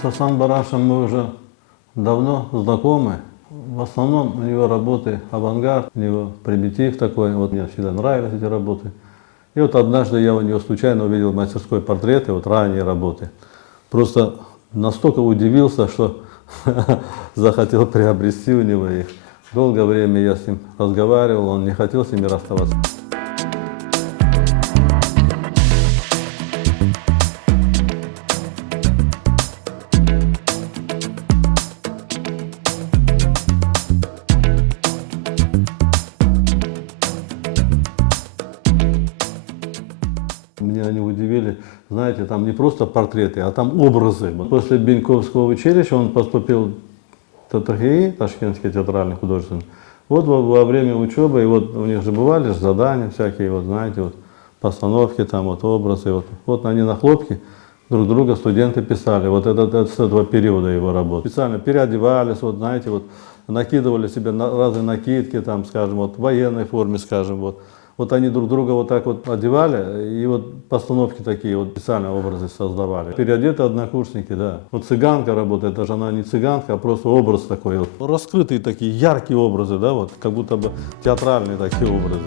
С Асан Барашем мы уже давно знакомы. В основном у него работы авангард, у него примитив такой, вот мне всегда нравились эти работы. И вот однажды я у него случайно увидел в мастерской портреты, вот ранние работы. Просто настолько удивился, что захотел приобрести у него их. Долгое время я с ним разговаривал, он не хотел с ними расставаться. Меня они удивили, знаете, там не просто портреты, а там образы. После Беньковского училища он поступил в ТТХИ, Ташкентский театральный художественный. Вот во время учебы, и вот у них же бывали задания всякие, вот знаете, вот постановки, там вот образы. Вот они на хлопке друг друга студенты писали, вот это с этого периода его работы. Специально переодевались, вот знаете, вот накидывали себе разные накидки, там, скажем, вот в военной форме, скажем, вот. Вот они друг друга вот так вот одевали, и вот постановки такие, вот специальные образы создавали. Переодеты однокурсники, да. Вот цыганка работает, даже она не цыганка, а просто образ такой вот. Раскрытые такие яркие образы, да, вот, как будто бы театральные такие образы.